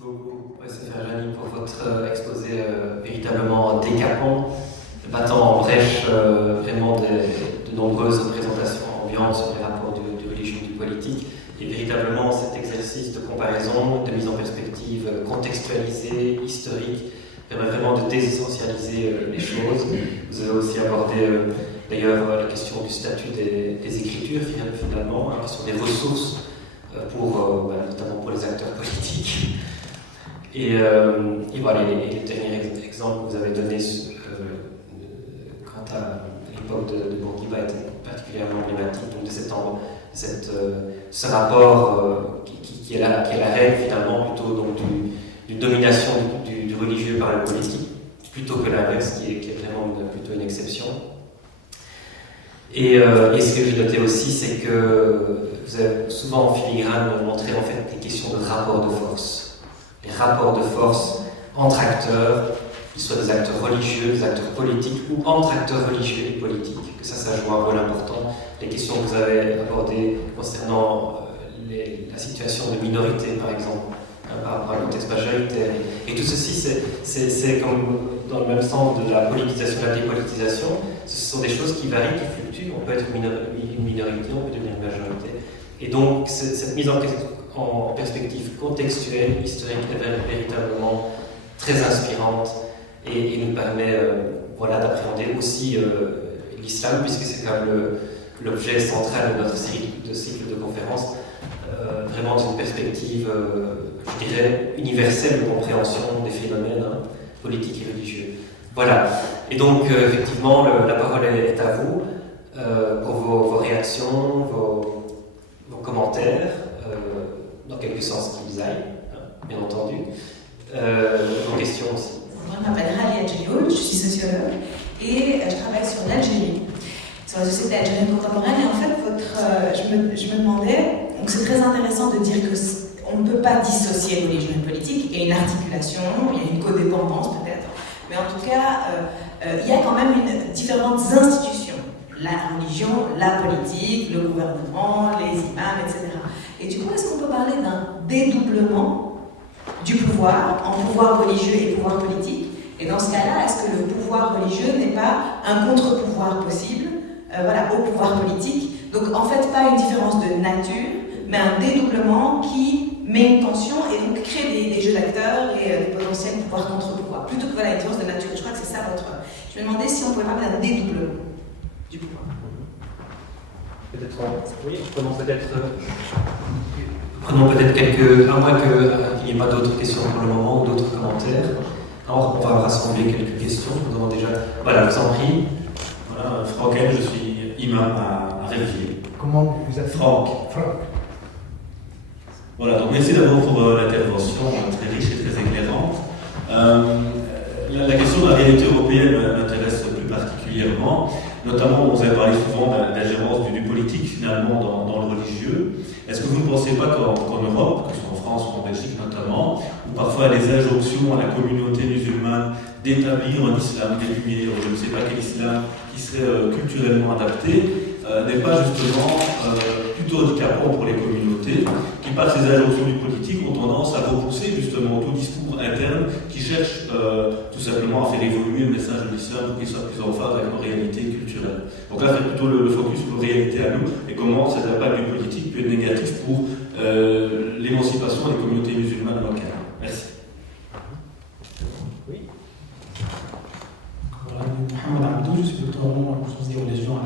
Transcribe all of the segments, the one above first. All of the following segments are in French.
beaucoup, Sophie Rajani, pour votre exposé véritablement décapant, battant en brèche vraiment de nombreuses représentations ambiantes sur les rapports du religieux et du politique. Et véritablement, cet exercice de comparaison, de mise en perspective contextualisée, historique, permet vraiment de désessentialiser les choses. Vous avez aussi abordé d'ailleurs la question du statut des écritures, finalement, la question des ressources notamment pour les acteurs politiques. Et voilà, les derniers exemples que vous avez donnés quant à l'époque de Bourguiba étaient particulièrement emblématiques, donc ce rapport qui est la règle finalement plutôt donc d'une domination du religieux par le politique, plutôt que l'inverse qui est vraiment plutôt une exception. Et ce que j'ai noté aussi, c'est que vous avez souvent en filigrane montré en fait des questions de rapport de force. Les rapports de force entre acteurs, qu'ils soient des acteurs religieux, des acteurs politiques ou entre acteurs religieux et politiques, que ça joue un rôle important. Les questions que vous avez abordées concernant la situation de minorité, par exemple, par rapport à un contexte majoritaire. Et tout ceci, c'est comme dans le même sens de la politisation, de la dépolitisation. Ce sont des choses qui varient, qui fluctuent. On peut être une minorité, on peut devenir une majorité. Et donc, cette mise en perspective contextuelle, historique, est véritablement très inspirante et nous permet d'appréhender aussi l'islam, puisque c'est quand même l'objet central de notre série de cycles de conférences, vraiment dans une perspective, je dirais, universelle de compréhension des phénomènes politiques et religieux. Voilà. Et donc, effectivement, la parole est à vous pour vos réactions, vos commentaires, dans quelque sens qu'ils aillent, bien entendu, vos questions aussi. Moi, je m'appelle Ralia Djilioul, je suis sociologue et je travaille sur l'Algérie, sur la société algérienne contemporaine. Et en fait, je me demandais, donc c'est très intéressant de dire qu'on ne peut pas dissocier religion et politique, et une articulation, il y a une codépendance peut-être, mais en tout cas, il y a quand même différentes institutions. La religion, la politique, le gouvernement, les imams, etc. Et du coup, est-ce qu'on peut parler d'un dédoublement du pouvoir en pouvoir religieux et pouvoir politique? Et dans ce cas-là, est-ce que le pouvoir religieux n'est pas un contre-pouvoir possible au pouvoir politique? Donc en fait, pas une différence de nature, mais un dédoublement qui met une tension et donc crée des jeux d'acteurs et des potentiels pouvoirs contre-pouvoirs. Plutôt que une différence de nature. Je crois que c'est ça votre... Je me demandais si on pouvait parler d'un dédoublement du pouvoir. Peut-être, oui, prenons peut-être quelques, à moins qu'il n'y ait pas d'autres questions pour le moment ou d'autres commentaires. Alors, on va rassembler quelques questions. Nous avons déjà. Voilà, je vous en prie. Voilà, Franck, je suis imam à Verviers. Comment vous êtes Franck. Voilà, donc merci d'abord pour l'intervention très riche et très éclairante. La question de la réalité européenne m'intéresse plus particulièrement. Notamment, vous avez parlé souvent d'ingérence du politique finalement dans le religieux. Est-ce que vous ne pensez pas qu'en Europe, que ce soit en France ou en Belgique notamment, où parfois il y a des injonctions à la communauté musulmane d'établir un islam des Lumières, je ne sais pas quel islam qui serait culturellement adapté, n'est pas justement plutôt handicapant pour les communautés qui, par ces injonctions du politique, ont tendance à repousser justement tout discours interne qui cherche tout simplement à faire évoluer le message de l'islam pour qu'il soit plus en phase avec nos réalités culturelles. Donc là, c'est plutôt le focus sur nos réalités à nous et comment cet impact du politique peut être négatif pour l'émancipation des communautés musulmanes locales. Merci. Oui. Mohamed Abdou, je suis doctorant en sciences des religions.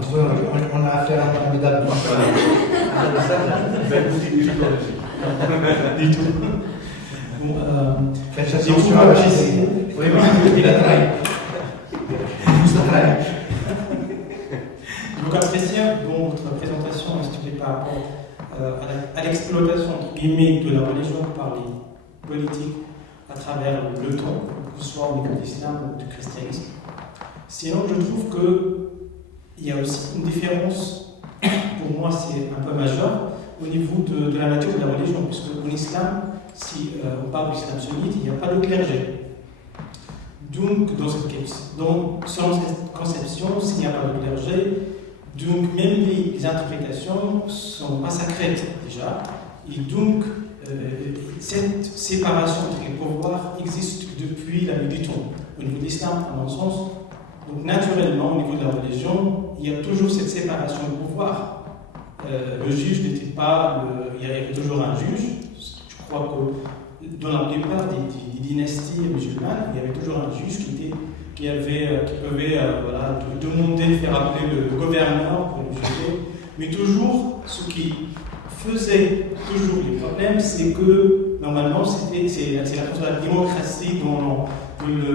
On a affaire à un formidable. Du tout. Bon, faites attention à la chise. Oui, il a trahi. Il a trahi. Donc, apprécié dans votre présentation, c'était par rapport à l'exploitation entre guillemets de la religion par les politiques à travers le temps, que ce soit au niveau de l'islam ou du christianisme. Sinon, je trouve qu'il y a aussi une différence, pour moi c'est un peu majeur, au niveau de la nature de la religion, puisque en islam, si on parle de l'islam sunnite, il n'y a pas de clergé. Donc, selon cette conception, s'il n'y a pas de clergé, donc même les interprétations ne sont pas sacrées déjà, et donc cette séparation entre les pouvoirs existe depuis la nuit du temps. Au niveau de l'islam, à mon sens, donc naturellement, au niveau de la religion, il y a toujours cette séparation de pouvoir. Le juge n'était pas. Il y avait toujours un juge. Je crois que dans la plupart des dynasties musulmanes, il y avait toujours un juge qui pouvait demander, faire appeler le gouverneur pour le juger. Mais toujours, ce qui faisait toujours les problèmes, c'est que normalement, c'est la démocratie dans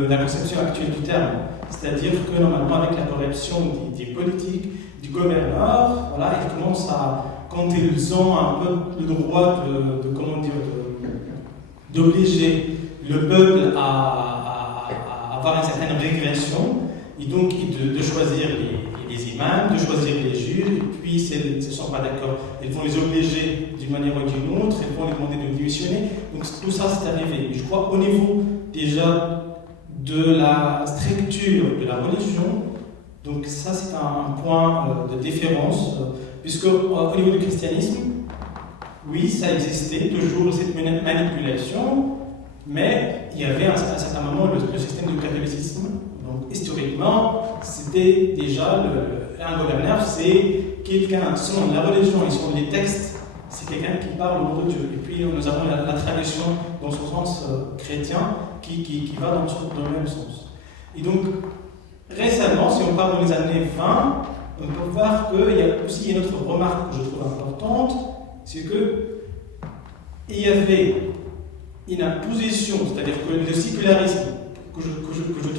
la conception actuelle du terme. C'est-à-dire que normalement, avec la corruption des politiques, du gouverneur, voilà, ils commencent à, quand ils ont un peu le droit d'obliger le peuple à avoir une certaine régression, et donc de choisir les imams, de choisir les juges, et puis s'ils ne sont pas d'accord, ils vont les obliger d'une manière ou d'une autre, ils vont les demander de démissionner. Donc tout ça, c'est arrivé. Mais je crois au niveau déjà de la structure de la religion, donc ça c'est un point de différence, puisque au niveau du christianisme, oui, ça existait toujours cette manipulation, mais il y avait à un certain moment le système du catholicisme. Donc historiquement, c'était déjà un gouverneur, c'est quelqu'un, selon la religion et selon les textes, c'est quelqu'un qui parle au nom de Dieu. Et puis nous avons la tradition dans son sens chrétien qui va dans le même sens. Et donc, récemment, si on parle dans les années 20, on peut voir qu'il y a aussi une autre remarque que je trouve importante, c'est qu'il y avait une imposition, c'est-à-dire que le sécularisme, que je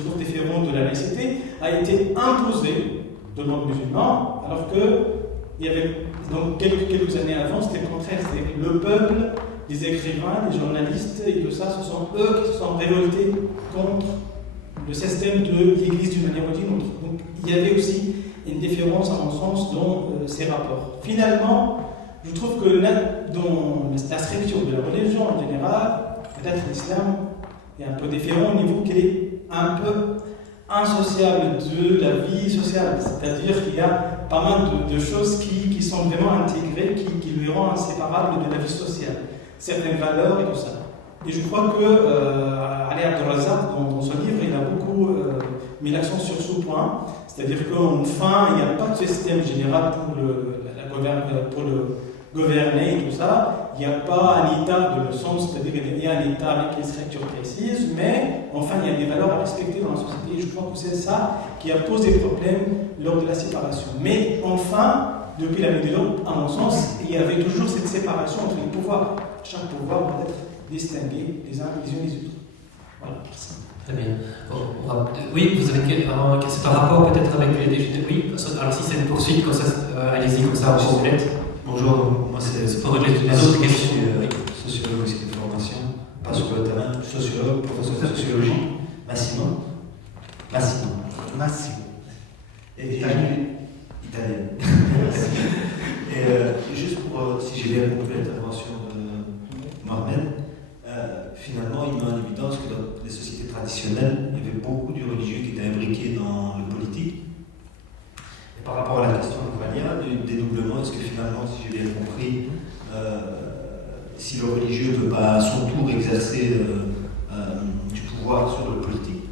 trouve différent de la laïcité, a été imposé dans le monde musulman, alors qu'il y avait, donc quelques années avant, c'était le contraire, c'était le peuple, les écrivains, les journalistes et tout ça, ce sont eux qui se sont révoltés contre le système de l'Église d'une manière ou d'une autre. Donc il y avait aussi une différence, à mon sens, dans ces rapports. Finalement, je trouve que dans la structure de la religion en général, peut-être l'islam est un peu différent au niveau qu'elle est un peu insociable de la vie sociale. C'est-à-dire qu'il y a pas mal de choses qui sont vraiment intégrées, qui lui rendent inséparables de la vie sociale. Certaines valeurs et tout ça. Et je crois que Ali Abdelrazak, dans son livre, il a beaucoup mis l'accent sur ce point. C'est-à-dire qu'enfin, il n'y a pas de système général pour le gouverner et tout ça. Il n'y a pas un état de leçon, c'est-à-dire qu'il y a un état avec les structures précises, mais enfin, il y a des valeurs à respecter dans la société. Et je crois que c'est ça qui a posé problème lors de la séparation. Mais enfin, depuis la médiévale, à mon sens, il y avait toujours cette séparation entre les pouvoirs. Chaque pouvoir doit être distingué les uns les autres. Voilà. Très bien. Oui, vous avez c'est un rapport peut-être avec les DGT. Oui, alors si c'est une poursuite, comme ça, allez-y, comme ça, on complète. Bonjour, moi c'est pour les autres questions. Sociologue aussi de formation, pas sur le terrain, sociologue, professeur de sociologie, Massimo. Et italien. Et juste pour, si j'ai bien compris l'intervention de Mohamed, finalement il met en évidence que dans les sociétés traditionnelles, il y avait beaucoup du religieux qui était imbriqué dans le politique. Et par rapport à la question de Valia, du dédoublement, est-ce que finalement, si j'ai bien compris, si le religieux ne peut pas à son tour exercer du pouvoir sur le politique,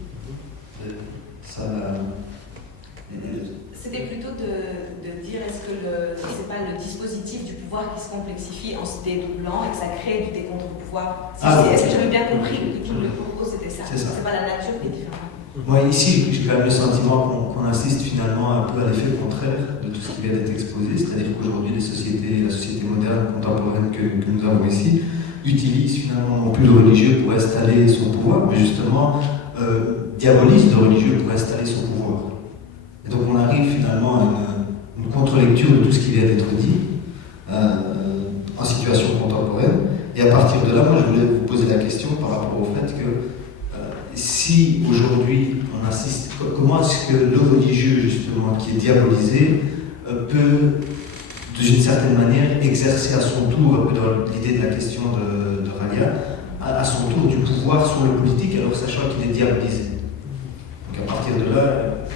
C'était plutôt de dire est-ce que c'est pas le dispositif du pouvoir qui se complexifie en se dédoublant et que ça crée du décontre-pouvoir. Est-ce que j'avais bien compris que tout le propos c'était ça? C'est pas la nature qui est différente. Moi, ici, j'ai quand même le sentiment qu'on insiste finalement un peu à l'effet contraire de tout ce qui vient d'être exposé, c'est-à-dire qu'aujourd'hui, la société moderne, contemporaine que nous avons ici, utilise finalement non plus le religieux pour installer son pouvoir, mais justement diabolise le religieux pour installer son pouvoir. Et donc on arrive finalement à une contre-lecture de tout ce qui vient d'être dit en situation contemporaine. Et à partir de là, moi je voulais vous poser la question par rapport au fait que si aujourd'hui on assiste, comment est-ce que le religieux justement qui est diabolisé peut d'une certaine manière exercer à son tour, un peu dans l'idée de la question de Ralia, à son tour du pouvoir sur le politique alors sachant qu'il est diabolisé. Donc à partir de là,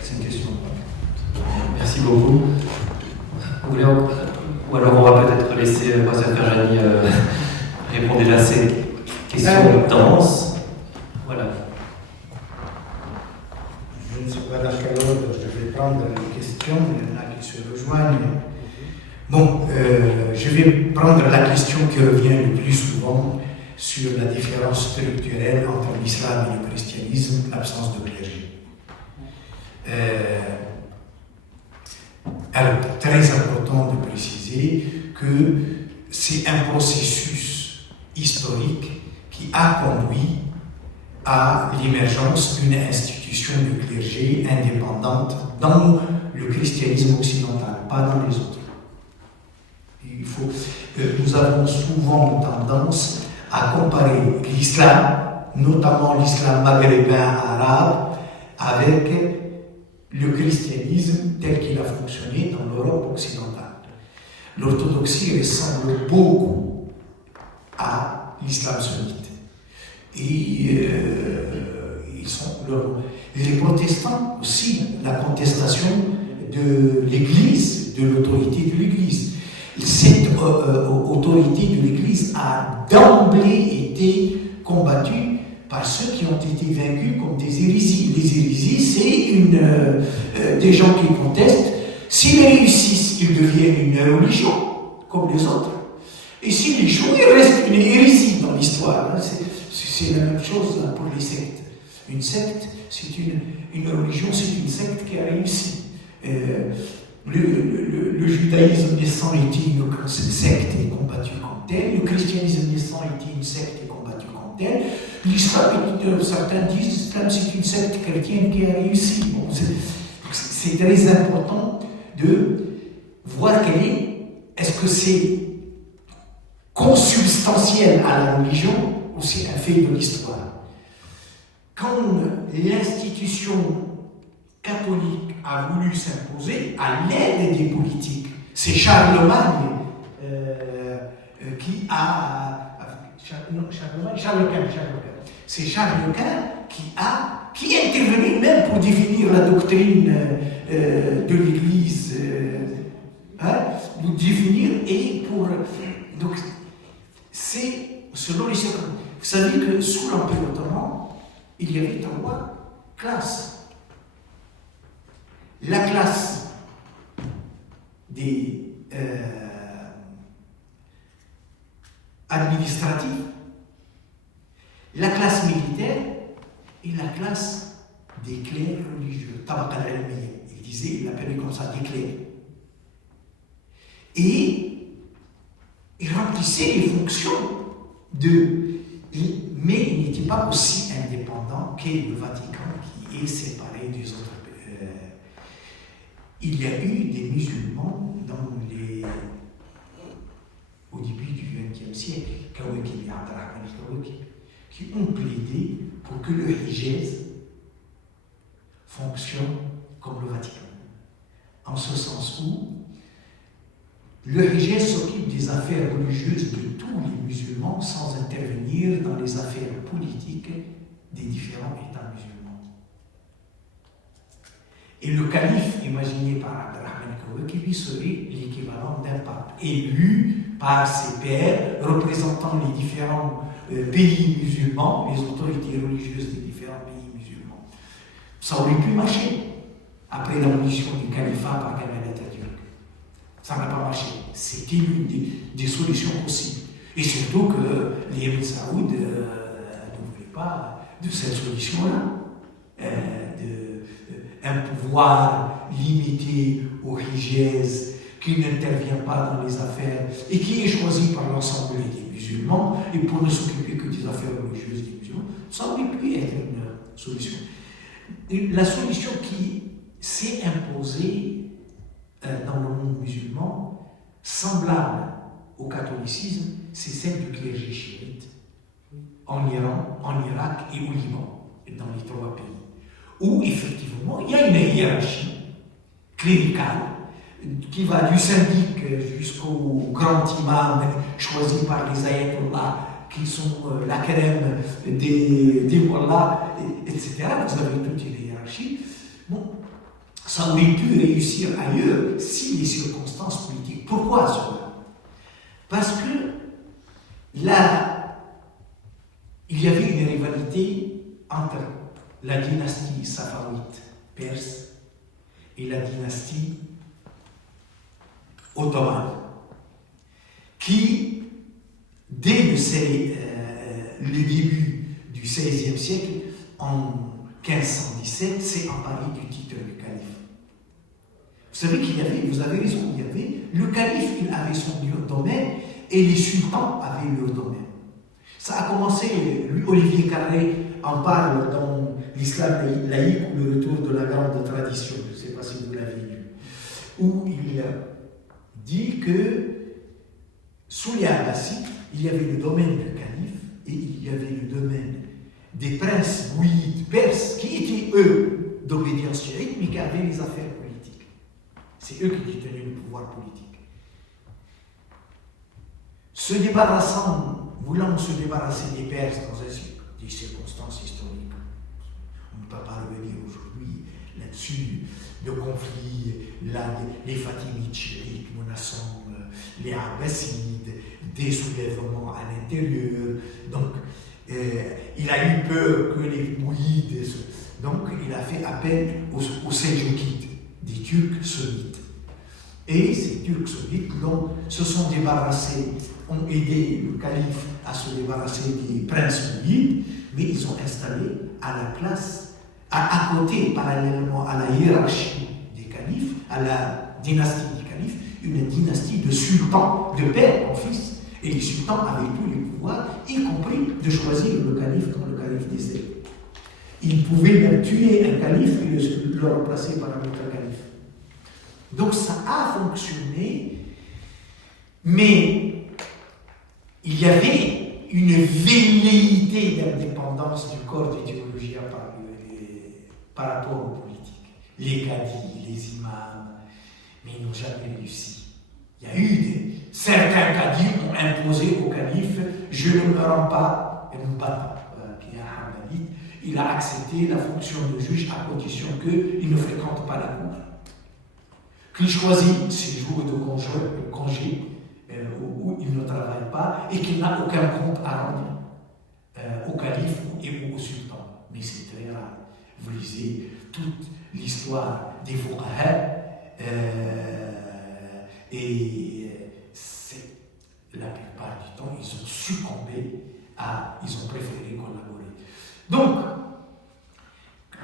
c'est une question. Merci beaucoup. Ou alors on va peut-être laisser Joseph Ferjani répond déjà à ces questions denses. Voilà. Je ne sais pas dans quel ordre je vais prendre les questions, il y en a qui se rejoignent. Bon, je vais prendre la question qui revient le plus souvent sur la différence structurelle entre l'islam et le christianisme, l'absence de clergé. Alors, très important de préciser que c'est un processus historique qui a conduit à l'émergence d'une institution de clergé indépendante dans le christianisme occidental, pas dans les autres. Nous avons souvent tendance à comparer l'islam, notamment l'islam maghrébin arabe, avec le christianisme tel qu'il a fonctionné dans l'Europe occidentale. L'orthodoxie ressemble beaucoup à l'islam sunnite. Et les protestants aussi, la contestation de l'Église, de l'autorité de l'Église. Cette autorité de l'Église a d'emblée été combattue par ceux qui ont été vaincus comme des hérésies. Les hérésies, c'est des gens qui contestent. S'ils réussissent, ils deviennent une religion, comme les autres. Et s'ils échouent, il reste une hérésie dans l'histoire. C'est la même chose pour les sectes. Une secte, c'est une religion, c'est une secte qui a réussi. Le judaïsme naissant était une secte et combattu comme telle, le christianisme naissant était une secte et combattu comme telle, l'islam, certains disent l'islam c'est une secte chrétienne qui a réussi. Bon, c'est très important de voir est-ce que c'est consubstantiel à la religion ou c'est un fait de l'histoire. Quand l'institution catholique a voulu s'imposer à l'aide des politiques. C'est Charlemagne qui a... Charles Quint. C'est Charles Quint qui est intervenu même pour définir la doctrine de l'Église, pour définir et pour... Donc, c'est selon les circonstances. Vous savez que sous l'Empire ottoman, il y avait 3 classes. La classe des administratifs, la classe militaire et la classe des clercs religieux. Tabaqa al-ilmiya, il appelait comme ça des clercs. Et il remplissait les fonctions mais il n'était pas aussi indépendant qu'est le Vatican qui est séparé des autres. Il y a eu des musulmans au début du XXe siècle, qui ont plaidé pour que le Hijaz fonctionne comme le Vatican. En ce sens où le Hijaz s'occupe des affaires religieuses de tous les musulmans sans intervenir dans les affaires politiques des différents États musulmans. Et le calife imaginé par Abdelrahman Kaouaki, lui, serait l'équivalent d'un pape, élu par ses pairs, représentant les différents pays musulmans, les autorités religieuses des différents pays musulmans. Ça aurait pu marcher après l'abolition du califat par Kemal Atatürk. Ça n'a pas marché. C'était l'une des solutions possibles. Et surtout que les Émirats saoudiens ne voulaient pas de cette solution-là. Un pouvoir limité au Hijaz, qui n'intervient pas dans les affaires et qui est choisi par l'ensemble des musulmans et pour ne s'occuper que des affaires religieuses des musulmans, ça aurait pu être une solution. Et la solution qui s'est imposée dans le monde musulman, semblable au catholicisme, c'est celle du clergé chiite en Iran, en Irak et au Liban, dans les 3 pays. Où effectivement il y a une hiérarchie cléricale qui va du syndic jusqu'au grand imam choisi par les ayatollahs qui sont la crème des mollahs, etc. Vous avez toute une hiérarchie. Bon, ça aurait pu réussir ailleurs si les circonstances politiques. Pourquoi cela? Parce que là, il y avait une rivalité entre la dynastie safawite perse et la dynastie ottomane, qui, dès le début du XVIe siècle, en 1517, s'est emparé du titre de calife. Vous savez vous avez raison, il y avait le calife, il avait son domaine, et les sultans avaient leur domaine. Ça a commencé, Olivier Carré en parle dans l'Islam laïque ou le retour de la grande tradition, je ne sais pas si vous l'avez lu, où il dit que sous les Abbassides, il y avait le domaine du calife et il y avait le domaine des princes bouillides perses qui étaient eux d'obédience chiite mais qui avaient les affaires politiques. C'est eux qui détenaient le pouvoir politique. Voulant se débarrasser des Perses dans des circonstances historiques, on ne peut pas revenir aujourd'hui là-dessus, de conflits, les Fatimides chiites menaçant les Abbassides, des soulèvements à l'intérieur, donc il a eu peur que les Bouillides, donc il a fait appel aux Seljoukides, des Turcs sunnites. Et ces Turcs sunnites se sont débarrassés, ont aidé le calife à se débarrasser des princes bouillides, mais ils ont installé à la place, à côté, parallèlement à la hiérarchie des califes, à la dynastie des califes, une dynastie de sultans, de père en fils. Et les sultans avaient tous les pouvoirs, y compris de choisir le calife quand le calife décède. Ils pouvaient même tuer un calife et le remplacer par un autre calife. Donc ça a fonctionné, mais il y avait une velléité d'indépendance du corps des théologiens par rapport aux politiques. Les cadis, les imams, mais ils n'ont jamais réussi. Il y a eu certains cadis ont imposé au calife « je ne me rends pas et me bats ». Il a accepté la fonction de juge à condition qu'il ne fréquente pas la cour, qu'il choisit ses jours de congé où il ne travaille pas et qu'il n'a aucun compte à rendre au calife et au sultan. Mais c'est très rare. Vous lisez toute l'histoire des fuqaha et la plupart du temps, ils ont succombé ils ont préféré collaborer. Donc,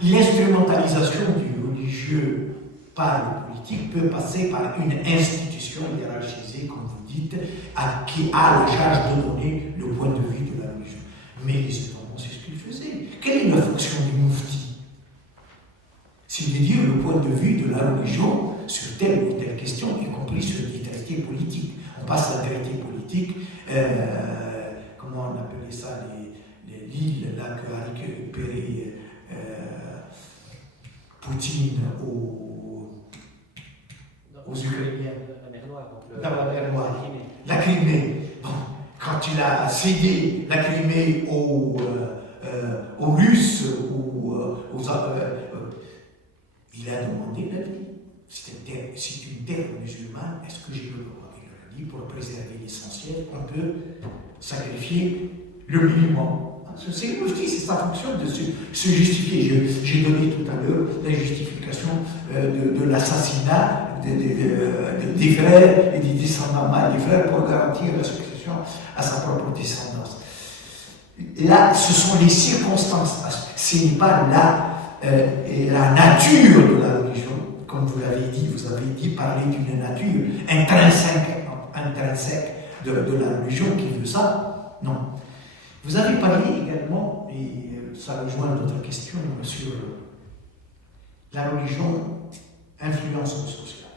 l'instrumentalisation du religieux par le politique peut passer par une institution hiérarchisée, comme vous dites, qui a la charge de donner le point de vue de la religion. Mais les Ottomans, c'est ce qu'ils faisaient. Quelle est la fonction du mufti? C'est de dire le point de vue de la religion sur telle ou telle question, y compris sur des traités politiques. On passe à traités politiques, comment on appelait ça, l'île là que a récupéré Poutine aux Ukrainiens. La mer Noire. La Crimée. Bon, quand il a cédé la Crimée aux Russes, il a demandé la vie. C'est une terre musulmane, est-ce que j'ai le droit? Il leur a dit, pour préserver l'essentiel, on peut sacrifier le minimum. C'est le mufti, c'est sa fonction de se justifier. J'ai donné tout à l'heure la justification de l'assassinat des frères et des descendants mâles des frères pour garantir la succession à sa propre descendance. Là, ce sont les circonstances. Ce n'est pas la nature de la religion. Comme vous l'avez dit, parler d'une nature intrinsèque de la religion qui veut ça. Non. Vous avez parlé également, et ça rejoint notre question sur la religion influence le social.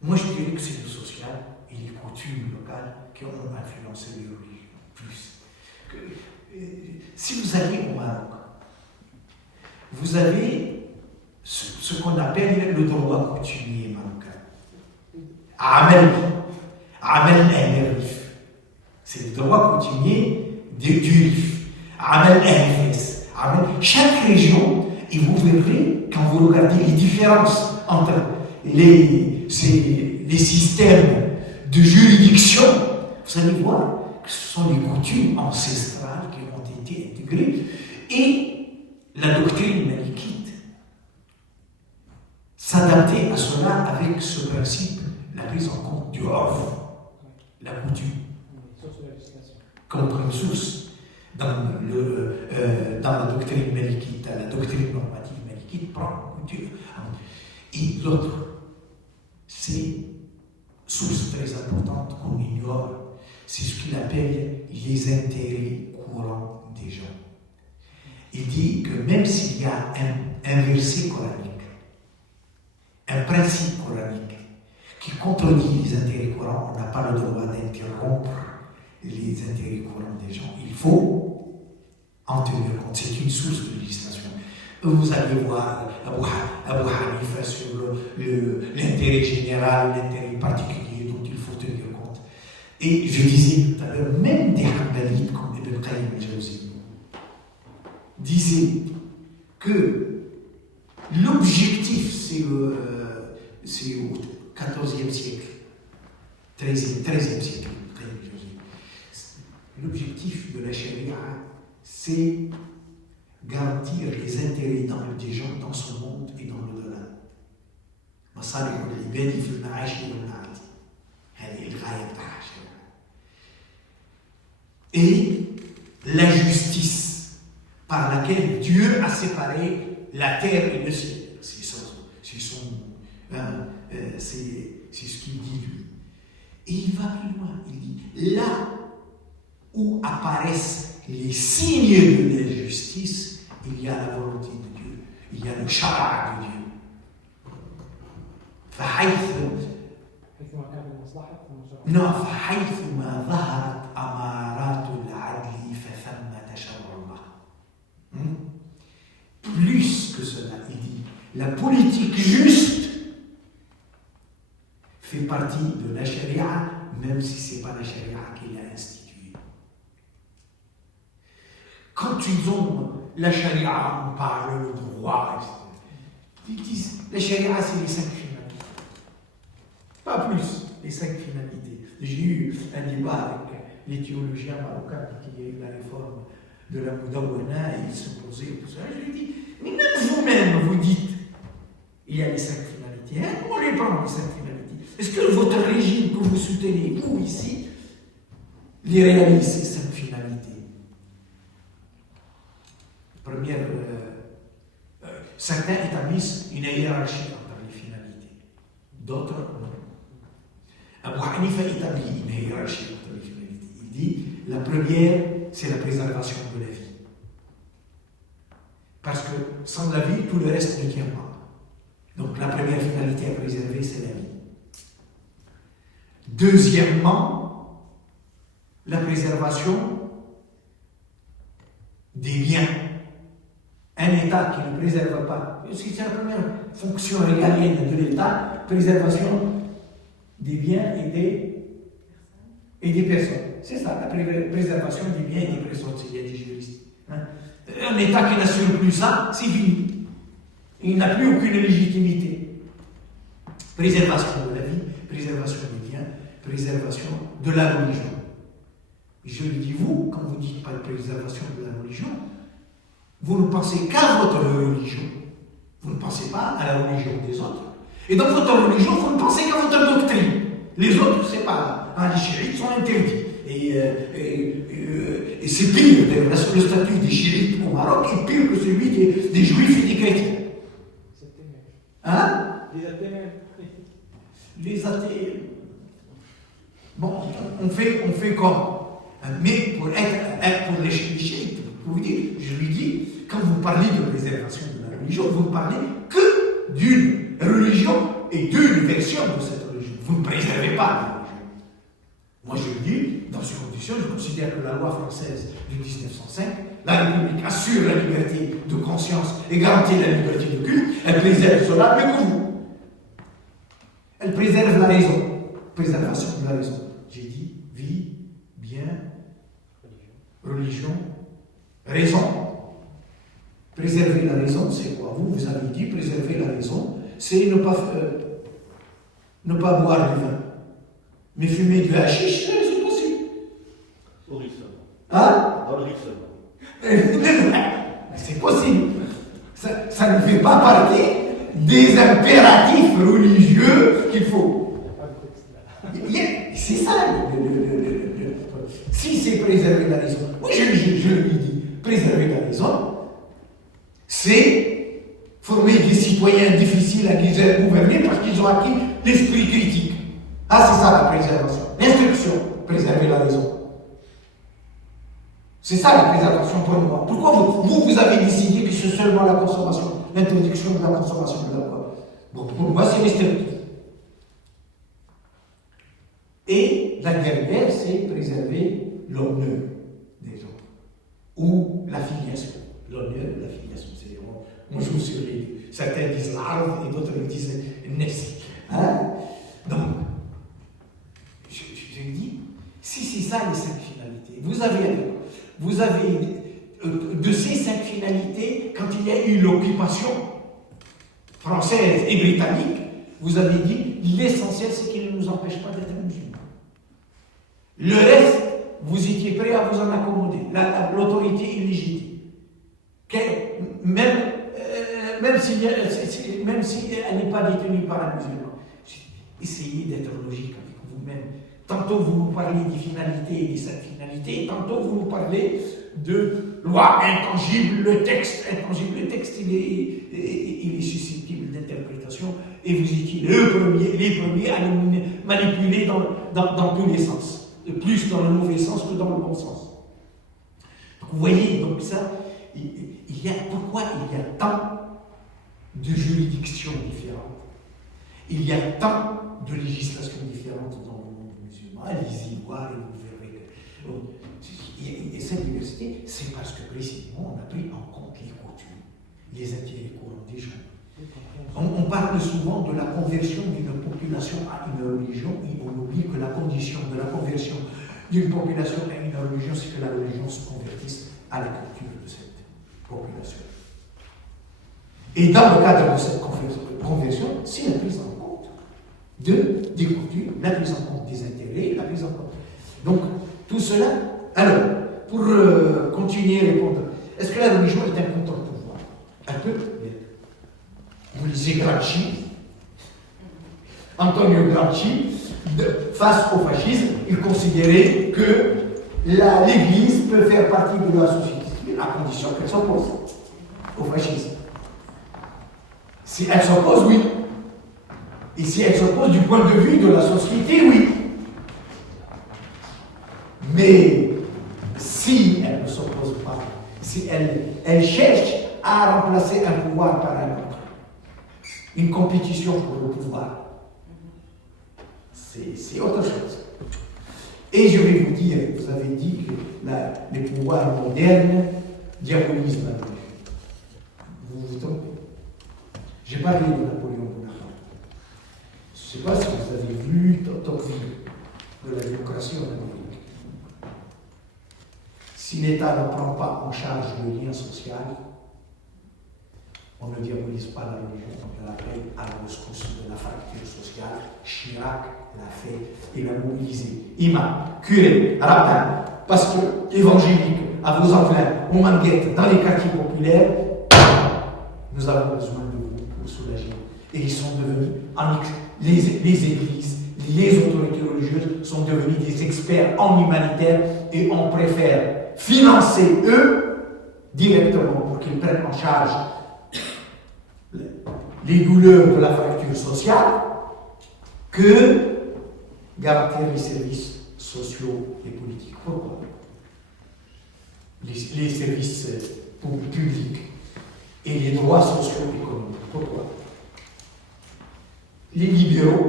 Moi, je dirais que c'est le social et les coutumes locales qui ont influencé les religions plus. Si vous allez au Maroc, vous avez ce qu'on appelle le droit coutumier marocain. Amel el-Rif. C'est le droit coutumier du Rif. Amel el-Fes. Chaque région, et vous verrez, quand vous regardez les différences entre les systèmes de juridiction, vous allez voir que ce sont les coutumes ancestrales qui ont été intégrées et la doctrine malikite s'adapter à cela avec ce principe, la prise en compte du orf, la coutume, comme source dans la doctrine malikite, la doctrine normative malikite prend la coutume. Et l'autre, c'est source très importante qu'on ignore, c'est ce qu'il appelle les intérêts courants des gens. Il dit que même s'il y a un verset coranique, un principe coranique qui contredit les intérêts courants, on n'a pas le droit d'interrompre les intérêts courants des gens. Il faut en tenir compte. C'est une source de législation. Vous allez voir Abu Hanifa sur l'intérêt général, l'intérêt particulier dont il faut tenir compte. Et je disais tout à l'heure, même des Hanbalites comme Ibn Qayyim al-Jawzi disaient que l'objectif, c'est au XIVe siècle, XIIIe siècle, l'objectif de la charia, c'est garantir les intérêts des gens dans ce monde et dans l'au-delà. Et la justice par laquelle Dieu a séparé la terre et le ciel. C'est ce qu'il dit lui. Et il va plus loin. Il dit, là où apparaissent les signes de la justice, il y a la volonté de Dieu. Il y a le shara de Dieu. فحيثما ظهرت أمارات العدل فثمة شرع الله. Plus que cela, il dit, la politique juste fait partie de la charia, même si ce n'est pas la charia qui l'a instituée. Quand ils ont la charia, on parle le droit, ils disent, la charia c'est les 5 finalités. Pas plus, les 5 finalités. J'ai eu un débat avec les théologiens marocains qui a eu la réforme de la Moudawana et ils se posaient tout ça. Je lui dis, mais même vous-même, vous dites, il y a les 5 finalités. Hein? On les prend, les 5 finalités. Est-ce que votre régime que vous soutenez, vous ici, les réalise, ces 5 finalités? Première, certains établissent une hiérarchie entre les finalités. D'autres, non. Abu Hanifa établit une hiérarchie entre les finalités. Il dit, la première, c'est la préservation de la vie. Parce que sans la vie, tout le reste ne tient pas. Donc la première finalité à préserver, c'est la vie. Deuxièmement, la préservation des biens. Un État qui ne préserve pas, c'est la première fonction régalienne de l'État, préservation des biens et des personnes. C'est ça, la préservation des biens et des personnes, s'il y a des juristes. Un État qui n'assure plus ça, c'est fini. Il n'a plus aucune légitimité. Préservation de la vie, préservation des biens, préservation de la religion. Et je le dis vous, quand vous dites pas de préservation de la religion, vous ne pensez qu'à votre religion. Vous ne pensez pas à la religion des autres. Et dans votre religion, vous ne pensez qu'à votre doctrine. Les autres, c'est pas. Les chiites sont interdits. Et c'est pire, le statut des chiites au Maroc est pire que celui des juifs et des chrétiens. Hein? Les athées. Bon, on fait comme. Mais pour les chiites, pour vous dire, je lui dis, quand vous parlez de préservation de la religion, vous ne parlez que d'une religion et d'une version de cette religion. Vous ne préservez pas la religion. Moi, je le dis, dans ces conditions, je considère que la loi française de 1905, la République assure la liberté de conscience et garantit la liberté de culte, elle préserve cela mieux que vous. Elle préserve la raison. Préservation de la raison. J'ai dit vie, bien, religion, raison. Préserver la raison, c'est quoi? Vous avez dit préserver la raison, c'est ne pas boire du vin. Mais fumer du hashish, c'est possible. C'est possible. Ça ne fait pas partie des impératifs religieux qu'il faut. C'est ça. Si c'est préserver la raison, oui, je lui dis, préserver la raison, c'est former des citoyens difficiles à gouverner parce qu'ils ont acquis l'esprit critique. Ah, c'est ça la préservation. L'instruction, préserver la raison. C'est ça la préservation pour moi. Pourquoi vous avez décidé que c'est seulement la consommation, l'introduction de la consommation de l'alcool? Bon, pour moi, c'est restrictif. Et la dernière, c'est préserver l'honneur des autres. Ou la filiation. L'honneur et la filiation. On joue sur les deux. Certains disent l'arbre et d'autres disent Nessie. Hein? Donc, je dis, si c'est ça les 5 finalités, vous avez de ces 5 finalités, quand il y a eu l'occupation française et britannique, vous avez dit l'essentiel c'est qu'il ne nous empêche pas d'être musulmans. Le reste, vous étiez prêt à vous en accommoder. L'autorité illégitime. Même si elle n'est pas détenue par un musulman. Essayez d'être logique avec vous-même. Tantôt vous nous parlez des finalités et des 5 finalités, tantôt vous nous parlez de loi intangible, le texte intangible. Le texte, il est susceptible d'interprétation et vous étiez les premiers à le manipuler dans tous les sens. Plus dans le mauvais sens que dans le bon sens. Donc, vous voyez, donc ça, pourquoi il y a tant de juridictions différentes, il y a tant de législations différentes dans le monde musulman, allez-y voir et vous verrez que et cette diversité, c'est parce que précisément on a pris en compte les coutumes, les intérêts courants des gens. On parle souvent de la conversion d'une population à une religion et on oublie que la condition de la conversion d'une population à une religion, c'est que la religion se convertisse à la culture de cette population. Et dans le cadre de cette conversion, c'est la prise en compte des coutumes, la prise en compte des intérêts, la prise en compte. Donc, tout cela. Alors, pour continuer à répondre, est-ce que la religion est un contre-pouvoir? Un peu. Vous lisez Gramsci, Antonio Gramsci, face au fascisme, il considérait que l'Église peut faire partie de la société, à condition qu'elle s'oppose au fascisme. Si elle s'oppose, oui. Et si elle s'oppose du point de vue de la société, oui. Mais si elle ne s'oppose pas, si elle cherche à remplacer un pouvoir par un autre, une compétition pour le pouvoir, c'est autre chose. Et je vais vous dire, vous avez dit que les pouvoirs modernes diabolisent la religion. Vous vous trompez. J'ai parlé de Napoléon Bonaparte. Je ne sais pas si vous avez vu Tocqueville de la démocratie en Amérique. Si l'État ne prend pas en charge le lien social, on ne diabolise pas la religion, on l'appelle à la rescousse de la fracture sociale. Chirac l'a fait, il l'a mobilisé. Imam, curé, rabbin, pasteur, évangélique, à vos enfants, aux manguettes, dans les quartiers populaires, nous avons besoin de vous pour soulager. Et ils sont devenus, les églises, les autorités religieuses sont devenus des experts en humanitaire et on préfère financer eux directement pour qu'ils prennent en charge les douleurs de la fracture sociale que garantir les services sociaux et politiques. Pourquoi? Les services publics et les droits sociaux et économiques. Pourquoi? Les libéraux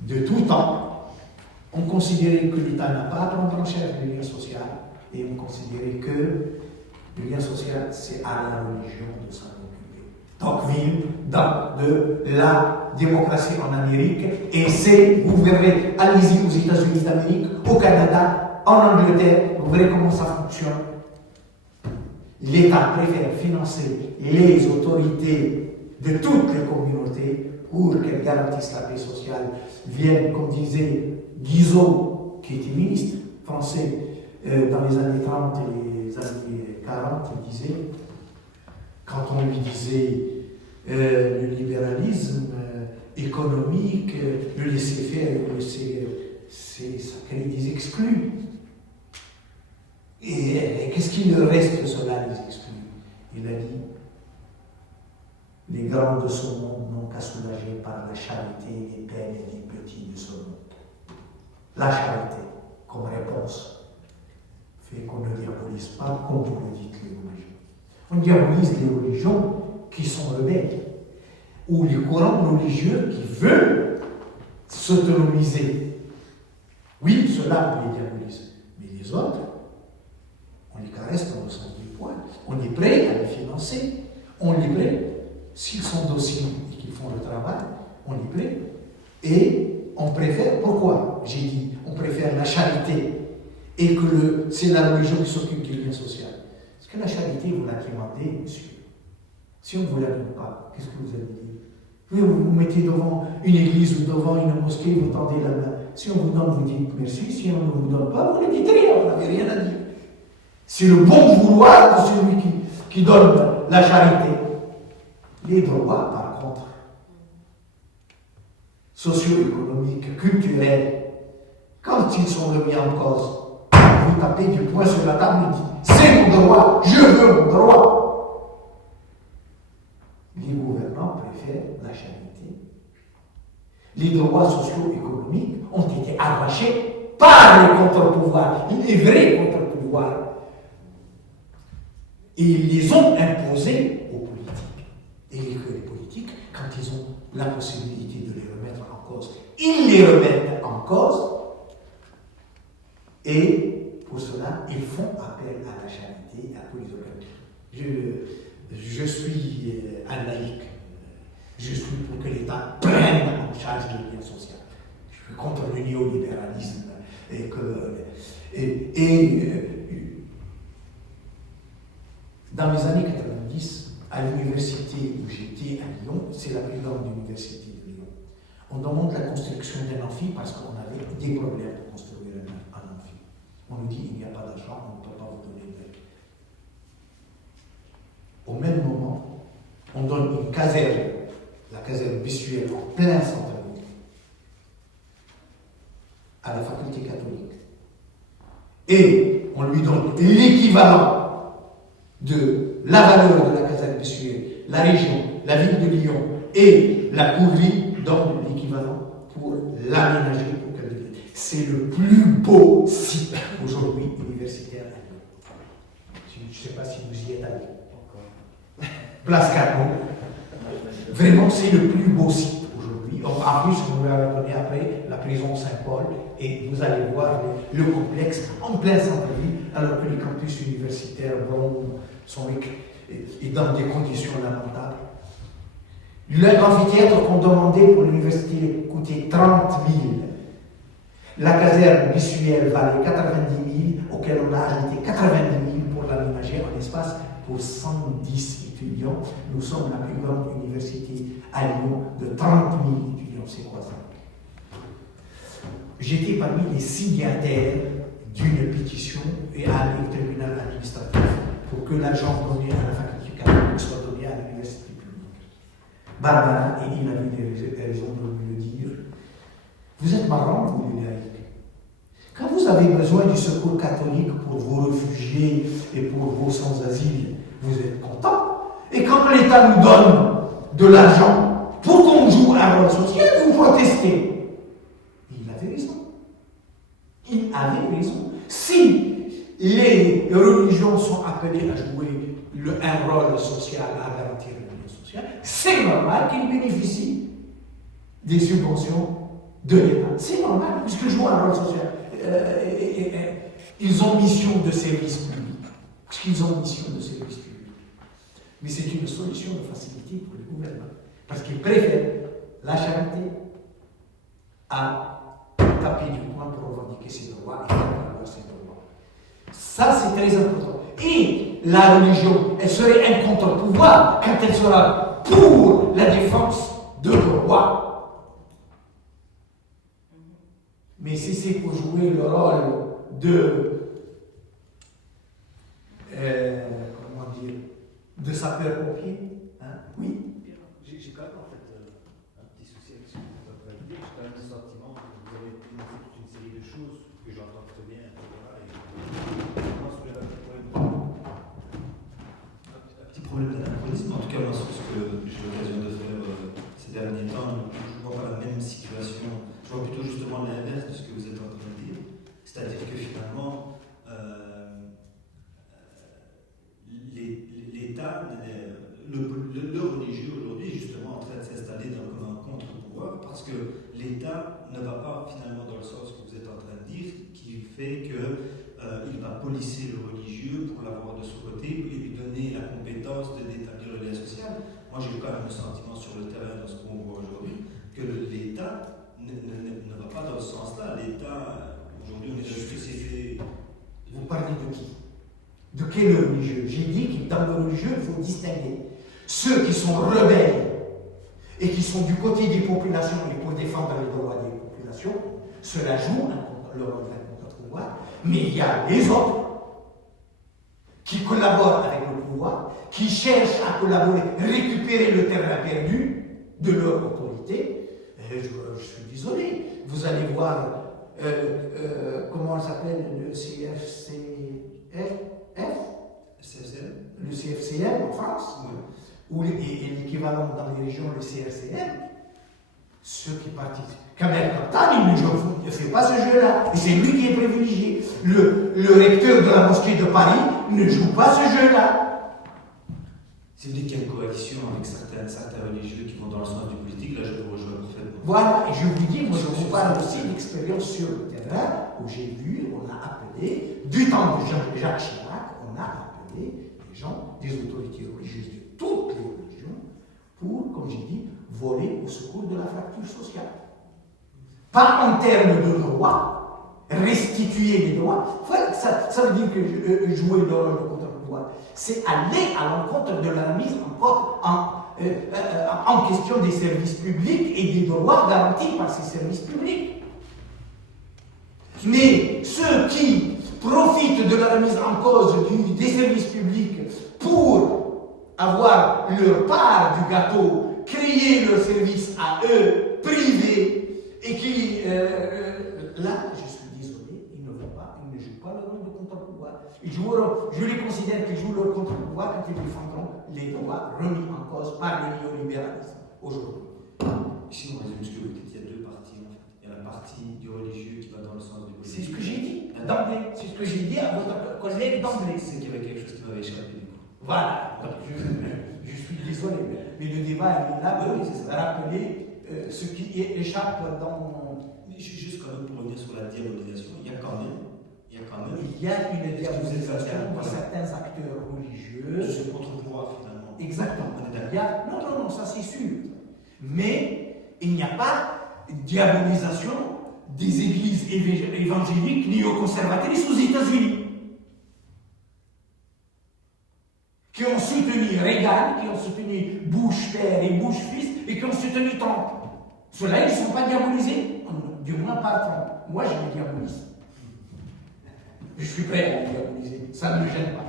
de tout temps ont considéré que l'État n'a pas à prendre en charge le lien social et ont considéré que le lien social, c'est à la religion de s'en occuper. Tocqueville, dans de la démocratie en Amérique, et c'est, vous verrez, allez-y aux États-Unis d'Amérique, au Canada, en Angleterre, vous verrez comment ça fonctionne. L'État préfère financer les autorités de toutes les communautés pour qu'elles garantissent la paix sociale, viennent, comme disait Guizot, qui était ministre français dans les années 30 et les années 40, il disait, quand on lui disait le libéralisme économique, le laisser-faire, ça crée des exclus. Et qu'est-ce qu'il reste de cela, les exclus? Il a dit, les grands de ce monde n'ont qu'à soulager par la charité les peines des petits de ce monde. La charité, comme réponse, fait qu'on ne diabolise pas comme vous le dites les religions. On diabolise les religions qui sont rebelles, ou les courants religieux qui veulent s'autonomiser. Oui, cela on les diabolise, mais les autres, on les caresse dans le sens du poil. On est prêt à les financer, on est prêt, s'ils sont dociles et qu'ils font le travail, on est prêt. Et on préfère, pourquoi? J'ai dit, on préfère la charité et que c'est la religion qui s'occupe du lien social. Parce que la charité, vous la demandez, monsieur. Si on ne vous la donne pas, qu'est-ce que vous allez dire? Vous vous mettez devant une église ou devant une mosquée, vous tendez la main. Si on vous donne, vous dites merci. Si on ne vous donne pas, vous ne dites rien, vous n'avez rien à dire. C'est le bon vouloir de celui qui donne la charité. Les droits, par contre, socio-économiques, culturels, quand ils sont remis en cause, vous tapez du poing sur la table et dites c'est mon droit, je veux mon droit. Les gouvernants préfèrent la charité. Les droits socio-économiques ont été arrachés par les contre-pouvoirs, les vrais contre-pouvoirs. Et ils les ont imposés aux politiques. Et les politiques, quand ils ont la possibilité de les remettre en cause, ils les remettent en cause. Et pour cela, ils font appel à la charité, à tous les organismes. Je suis un laïc. Je suis pour que l'État prenne en charge le lien social. Je suis contre le néolibéralisme. Dans les années 90, à l'université où j'étais à Lyon, c'est la plus grande université de Lyon, on demande la construction d'un amphi parce qu'on avait des problèmes pour construire un amphi. On nous dit il n'y a pas d'argent, on ne peut pas vous donner de l'aide. Au même moment, on donne une caserne, la caserne Bissuel, en plein centre-ville, à la faculté catholique. Et on lui donne l'équivalent de la valeur de la caserne Bissuel, la région, la ville de Lyon et la couvrie donnent l'équivalent pour l'aménager pour qu'elle devienne. C'est le plus beau site aujourd'hui universitaire à Lyon. Je ne sais pas si vous y êtes allé. Place Carnot. Vraiment, c'est le plus beau site aujourd'hui. En plus, on va donner après la prison Saint-Paul et vous allez voir le complexe en plein centre-ville, alors que les campus universitaires sont dans des conditions lamentables. L'amphithéâtre qu'on demandait pour l'université coûtait 30 000. La caserne Bissuel valait 90 000, auquel on a ajouté 90 000 pour l'aménager en espace pour 110 étudiants. Nous sommes la plus grande université à Lyon de 30 000 étudiants. C'est quoi ça? J'étais parmi les signataires d'une pétition et à un tribunal administratif pour que l'argent donné à la faculté catholique soit donné à l'université publique. Barbara, et il a eu des raisons de me le dire, vous êtes marrant, vous les laïcs. Quand vous avez besoin du secours catholique pour vos réfugiés et pour vos sans-asile, vous êtes content. Et quand l'État nous donne de l'argent pour qu'on joue un rôle social, vous protestez. Il avait raison. Il avait raison. Si les religions sont appelées à jouer un rôle social, à garantir le lien social, c'est normal qu'ils bénéficient des subventions de l'État. C'est normal, puisqu'ils jouent un rôle social. Ils ont mission de service public. Puisqu'ils ont mission de service public. Mais c'est une solution de facilité pour le gouvernement. Parce qu'ils préfèrent la charité à taper du poing pour revendiquer ses droits et faire valoir ses droits. Ça, c'est très important. Et la religion, elle serait un contre-pouvoir quand elle sera pour la défense de droits. Mais si c'est pour jouer le rôle de sapeurs-pompiers. Hein? Oui. J'ai quand même en fait un petit souci avec ce que vous êtes en train de dire. J'ai quand même le sentiment que vous avez énoncé toute une série de choses que j'entends très bien. Voilà, et moi, soulève un petit problème d'anachronisme. En tout cas, moi, sur ce que j'ai l'occasion de faire ces derniers temps, je ne vois pas la même situation. Je vois plutôt justement l'inverse de ce que vous êtes en train de dire. C'est-à-dire que finalement, l'État, le religieux aujourd'hui est justement en train de s'installer comme un contre-pouvoir parce que l'État ne va pas finalement dans le sens que vous êtes en train de dire, qui fait qu'il va polisser le religieux pour l'avoir de son côté et lui donner la compétence d'établir le lien social. Moi j'ai quand même le sentiment sur le terrain, dans ce qu'on voit aujourd'hui, que l'État ne va pas dans ce sens-là. L'État, aujourd'hui, on est dans une société. Vous parlez de qui? De quel religieux? J'ai dit que dans le religieux, il faut distinguer ceux qui sont rebelles et qui sont du côté des populations et pour défendre les droits des populations. Cela joue le rôle d'un contre-pouvoir, mais il y a les autres qui collaborent avec le pouvoir, qui cherchent à collaborer, récupérer le terrain perdu de leur autorité. Et je suis désolé, vous allez voir comment elle s'appelle, le CFCM en France, ou l'équivalent dans les régions, le CRCM, ceux qui participent. Kamel Kaptan, il ne fait pas ce jeu-là, et c'est lui qui est privilégié. Le recteur de la mosquée de Paris ne joue pas ce jeu-là. Si vous dites qu'il y a une coalition avec certains religieux qui vont dans le sens du politique, là je vous rejoins parfaitement. Voilà, et je vous dis, moi je vous parle aussi d'expérience sur le terrain, où j'ai vu, on a appelé, du temps de Jacques Chirac, on a appelé des gens, des autorités religieuses de toutes les religions, pour, comme j'ai dit, voler au secours de la fracture sociale. Pas en termes de droits, restituer les droits, ça veut dire que jouer le rôle de contre-pouvoir, c'est aller à l'encontre de la mise en question des services publics et des droits garantis par ces services publics. Mais ceux qui profitent de la mise en cause des services publics pour avoir leur part du gâteau, créer leur service à eux, privés, et qui, là, je suis désolé, ils ne jouent pas le rôle de contre-pouvoir. Je les considère qu'ils jouent leur contre-pouvoir quand ils défendront les droits remis en cause par le néolibéralisme aujourd'hui. Si on résume ce que vous dites, il y a deux parties en fait. Il y a la partie du religieux qui va dans le sens du politique. C'est ce que j'ai dit d'emblée. C'est ce que j'ai dit à votre collègue d'emblée. C'est qu'il y avait quelque chose qui m'avait échappé du coup. Voilà. Je suis désolé, mais le débat est là pour rappeler ce qui échappe dans. Juste quand même pour revenir sur la diabolisation, il y a quand même une diabolisation de certains acteurs religieux. Ce contre-pouvoir finalement. Exactement. Non, ça c'est sûr. Mais il n'y a pas de diabolisation des églises évangéliques néoconservatrices aux États-Unis, qui ont soutenu Reagan, qui ont soutenu Bush père et Bush fils, et qui ont soutenu Trump. Ceux-là, ils ne sont pas diabolisés, du moins par Trump. Moi, je les diabolise. Je suis prêt à les diaboliser, ça ne me gêne pas.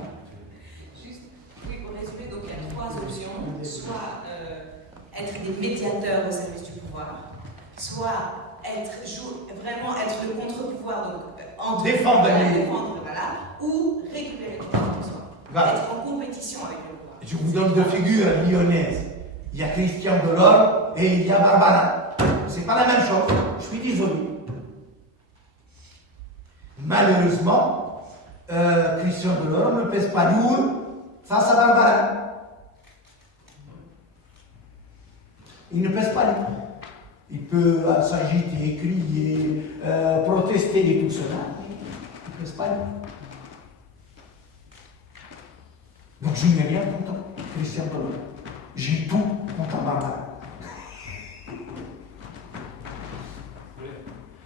Juste, oui, pour résumer, donc il y a trois options. Soit être des médiateurs au service du pouvoir, soit vraiment être le contre-pouvoir, donc défendre, voilà, ou récupérer le pouvoir pour soi. Voilà. Être en compétition avec le pouvoir. Je vous donne deux figures lyonnaises. Il y a Christian Delorme et il y a Barbara. C'est pas la même chose. Je suis désolé. Malheureusement, Christian Delorme ne pèse pas lourd face à Barbara. Il ne pèse pas lourd. Il peut s'agiter, crier, protester et tout cela. Il ne pèse pas lourd. Donc je n'ai rien contre Christian Delorme. J'ai tout contre Barbara.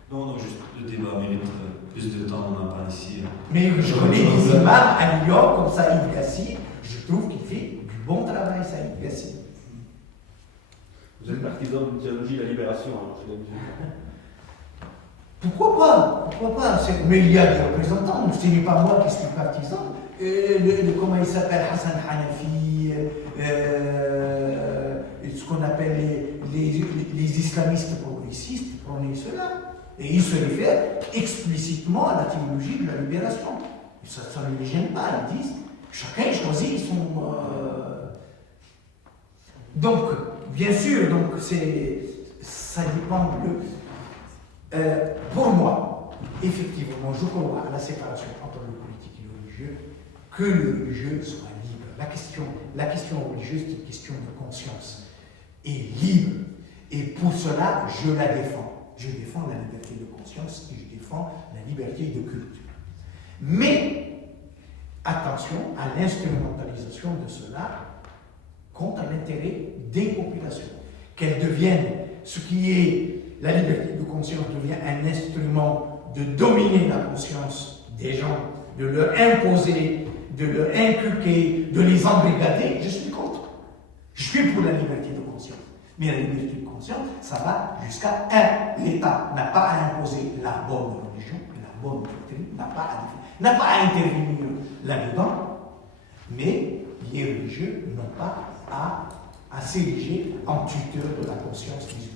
Non, juste le débat mérite plus de temps, on n'a pas ici. Mais je connais des imams à New York comme Saïd Gassi, je trouve qu'il fait du bon travail, Saïd Gassi. Vous êtes partisan d'une théologie de la libération, alors chez les musulmans. Pourquoi pas? Pourquoi pas? Mais il y a des représentants, ce n'est pas moi qui suis partisan. Comment il s'appelle, Hassan Hanafi, ce qu'on appelle les islamistes progressistes, prenez cela. Et ils se réfèrent explicitement à la théologie de la libération. Et ça ne les gêne pas, ils disent, chacun choisit son... Donc, bien sûr, donc ça dépend de... pour moi, effectivement, je crois à la séparation entre le politique et le religieux, que le religieux soit libre. La question religieuse est une question de conscience, et libre. Et pour cela, je la défends. Je défends la liberté de conscience et je défends la liberté de culte. Mais, attention à l'instrumentalisation de cela contre l'intérêt des populations. Qu'elles deviennent, ce qui est la liberté de conscience devient un instrument de dominer la conscience des gens, de leur imposer, de leur inculquer, de les embrigader, je suis contre. Je suis pour la liberté de conscience. Mais la liberté de conscience, ça va jusqu'à l'État n'a pas à imposer la bonne religion, la bonne doctrine, n'a pas à intervenir là-dedans, mais les religieux n'ont pas à s'ériger en tuteur de la conscience musulmane.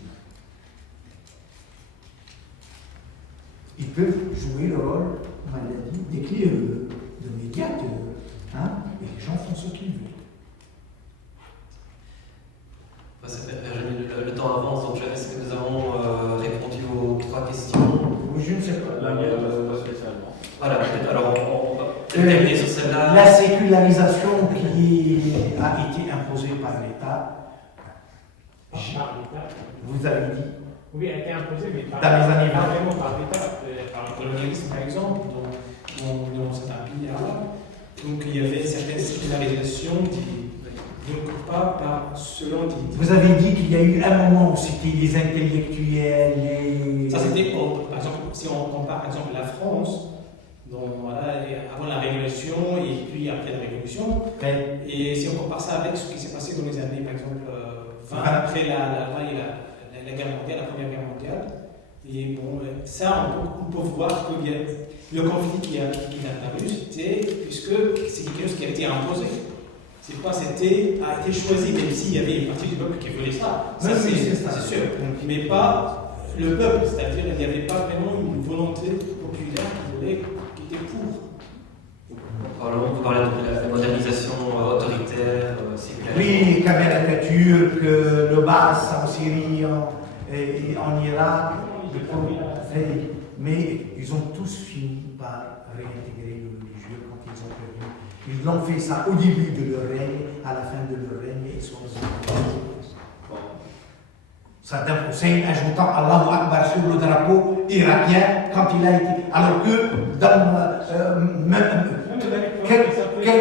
Ils peuvent jouer le rôle, on l'a dit, d'éclaireurs, de médiateurs, et les gens font ce qu'ils veulent. Virginie, le temps avance, donc est-ce que nous avons répondu aux 3 questions? Oui, je ne sais pas. La mienne, pas spécialement. Voilà, peut-être. Alors, on va terminer sur celle-là. La sécularisation qui a été imposée par l'État, vous avez dit. Oui, elle a été imposée, mais dans les années 20. Pas vraiment par l'État, par le colonialisme par exemple, dans certains pays arabes. Donc il y avait certaines sécularisations qui donc pas par selon des... Vous avez dit qu'il y a eu un moment où c'était les intellectuels, les... Ça c'était, par exemple, si on compare par exemple la France, donc, voilà, avant la Révolution et puis après la Révolution, et si on compare ça avec ce qui s'est passé dans les années, par exemple, 20, après la guerre mondiale, la première guerre mondiale, et bon, ça on peut voir que le conflit qui a apparu, c'était, puisque c'est quelque chose qui a été imposé. C'est pas, a été choisi, même s'il y avait une partie du peuple qui voulait ça. Ça, c'est sûr. Mais pas le peuple, c'est-à-dire qu'il n'y avait pas vraiment une volonté populaire qui était pour. On peut parler de la modernisation autoritaire, séculaire. Oui, Kamel Atatürk, le Baas en Syrie et en Irak. Mais ils ont tous fini par réintégrer le religieux quand ils ont perdu. Ils l'ont fait ça au début de leur règne, à la fin de leur règne, et ils sont Saddam Hussein ajoutant Allahu Akbar sur le drapeau irakien quand il a été. Alors que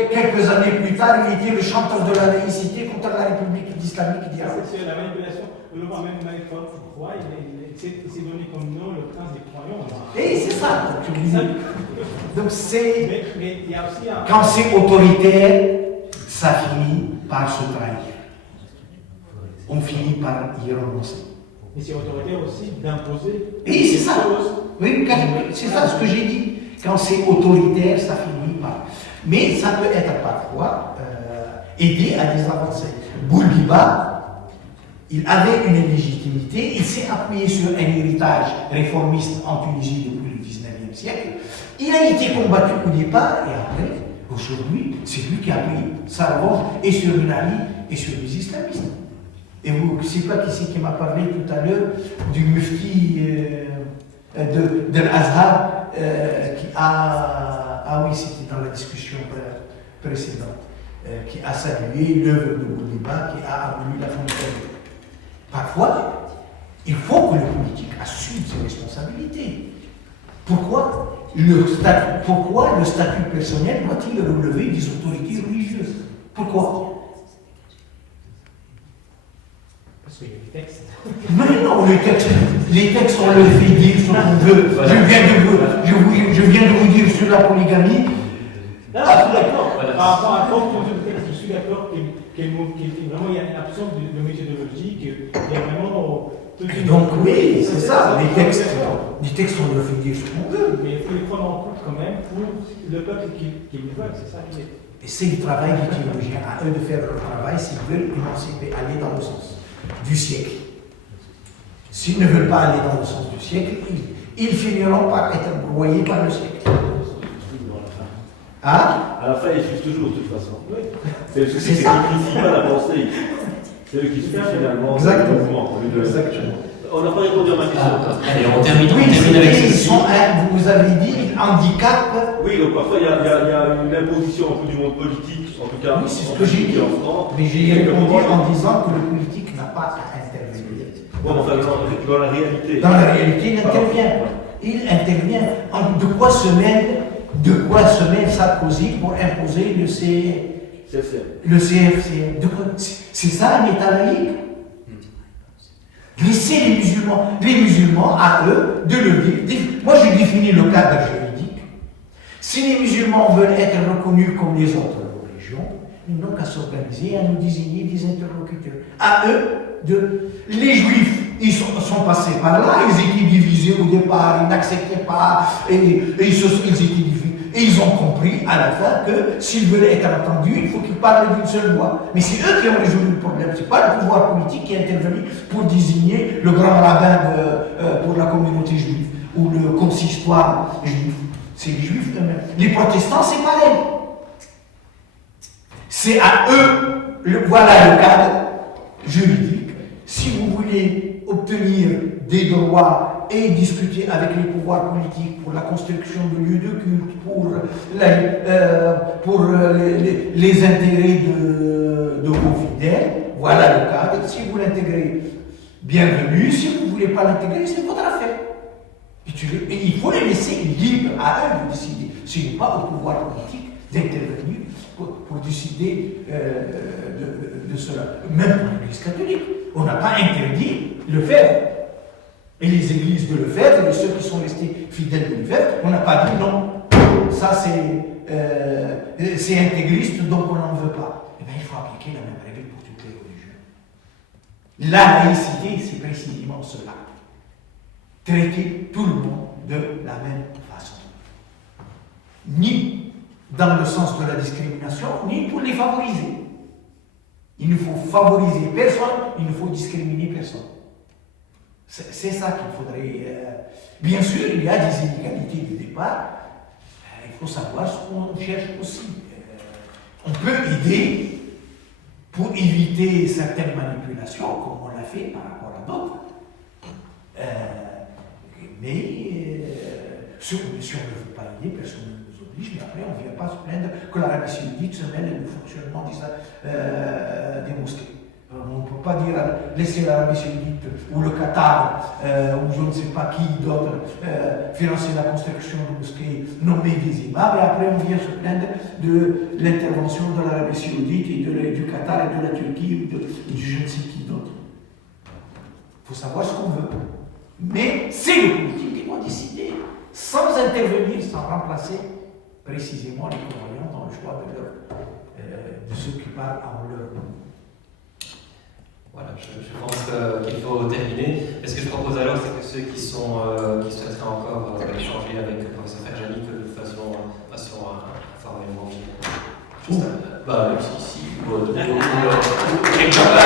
quelques années plus tard, il était le chanteur de la laïcité contre la République islamique d'Iran. C'est la manipulation. On le voit même Malécor, je crois, il s'est donné comme nom le prince des croyants. Et c'est ça. Donc c'est. Mais il y a aussi un. Quand c'est autoritaire, ça finit par se trahir. On finit par y renoncer. Mais c'est autoritaire aussi d'imposer. Et c'est ça. Oui, c'est ça ce que j'ai dit. Quand c'est autoritaire, ça finit par. Mais ça peut être parfois aider à des avancées. Bourguiba, il avait une légitimité, il s'est appuyé sur un héritage réformiste en Tunisie depuis le 19e siècle. Il a été combattu au départ et après, aujourd'hui, c'est lui qui a pris sa revanche et sur Ben Ali et sur les islamistes. Et vous ne savez pas qui c'est qui m'a parlé tout à l'heure du mufti de l'Azhar qui a. Ah oui, c'était dans la discussion précédente. Qui a salué l'œuvre de Bourguiba, qui a aboli la frontière. Parfois, il faut que le politique assume ses responsabilités. Pourquoi le statut personnel doit-il relever des autorités religieuses? Pourquoi? Parce qu'il y a des textes. Mais non, les textes, on le fait dire ce qu'on veut. Je viens de vous dire sur la polygamie. Ah, je suis d'accord. Par rapport à la texte, je suis d'accord qu'il y a une absence de méthodologie, qu'il y a vraiment Et donc oui, c'est ça, les textes on leur fait dire ce qu'on veut. Mais il faut les prendre en compte quand même pour le peuple qui le veut, c'est ça l'idée. Et c'est le travail des théologiens, à eux de faire leur travail s'ils veulent émanciper, aller dans le sens du siècle. S'ils ne veulent pas aller dans le sens du siècle, ils finiront par être broyés par le siècle. Hein? À la fin, ils suivent toujours de toute façon. Oui. C'est le souci, c'est qu'ils ne suivent pas la pensée. C'est eux qui suivent finalement le mouvement. Exactement. On n'a pas répondu à ma question. Allez, on termine Oui, avec ils ceci. sont, vous avez dit, handicap. Oui, donc parfois il y a une imposition un peu du monde politique, en tout cas Oui, c'est ce que j'ai dit. en France. Mais j'ai répondu en disant que le politique n'a pas à intervenir. Bon, enfin, dans la réalité. Dans la réalité, il intervient. Il intervient. De quoi se mêle Sarkozy pour imposer le CFCM? C'est ça un État laïque? Laissez les musulmans à eux de le dire. Moi, je définis le cadre juridique. Si les musulmans veulent être reconnus comme les autres religions, ils n'ont qu'à s'organiser et à nous désigner des interlocuteurs. À eux les juifs, ils sont passés par là, ils étaient divisés au départ, ils n'acceptaient pas, et ils étaient divisés. Et ils ont compris à la fin que s'ils veulent être entendus, il faut qu'ils parlent d'une seule voix. Mais c'est eux qui ont résolu le problème, ce n'est pas le pouvoir politique qui est intervenu pour désigner le grand rabbin pour la communauté juive ou le consistoire juif. C'est les juifs eux-mêmes. Les protestants, c'est pareil. C'est à eux, voilà le cadre juridique. Si vous voulez obtenir des droits et discuter avec les pouvoirs politiques pour la construction de lieux de culte, pour les intérêts de vos fidèles, voilà le cadre. Si vous l'intégrez, bienvenue. Si vous ne voulez pas l'intégrer, c'est votre affaire. Et il faut les laisser libres à eux de décider. Ce n'est pas au pouvoir politique d'intervenir pour décider de cela. Même pour l'Église catholique, on n'a pas interdit le faire. Et les églises de Lefebvre, et ceux qui sont restés fidèles de Lefebvre, on n'a pas dit non, ça c'est intégriste, donc on n'en veut pas. Eh bien, il faut appliquer la même règle pour toutes les religions. La laïcité, c'est précisément cela. Traiter tout le monde de la même façon. Ni dans le sens de la discrimination, ni pour les favoriser. Il ne faut favoriser personne, il ne faut discriminer personne. C'est ça qu'il faudrait. Bien sûr, il y a des inégalités de départ. Il faut savoir ce qu'on cherche aussi. On peut aider pour éviter certaines manipulations, comme on l'a fait par rapport à d'autres. Mais si on ne veut pas aider, personne ne nous oblige. Mais après, on ne vient pas se plaindre que l'Arabie Saoudite se mêle du fonctionnement des mosquées. On ne peut pas dire laisser l'Arabie Saoudite ou le Qatar ou je ne sais pas qui d'autre financer la construction de mosquées, nommer des imams, et après on vient se plaindre de l'intervention de l'Arabie Saoudite et du Qatar et de la Turquie ou du je ne sais qui d'autre. Il faut savoir ce qu'on veut. Mais c'est le politique qui doit décider, sans intervenir, sans remplacer précisément les croyants dans le choix de ceux qui parlent en leur nom. Voilà, je pense qu'il faut terminer. Et ce que je propose alors, c'est que ceux qui souhaiteraient encore échanger avec le professeur Ferjani, que nous fassions informellement. Juste ici, quelque part.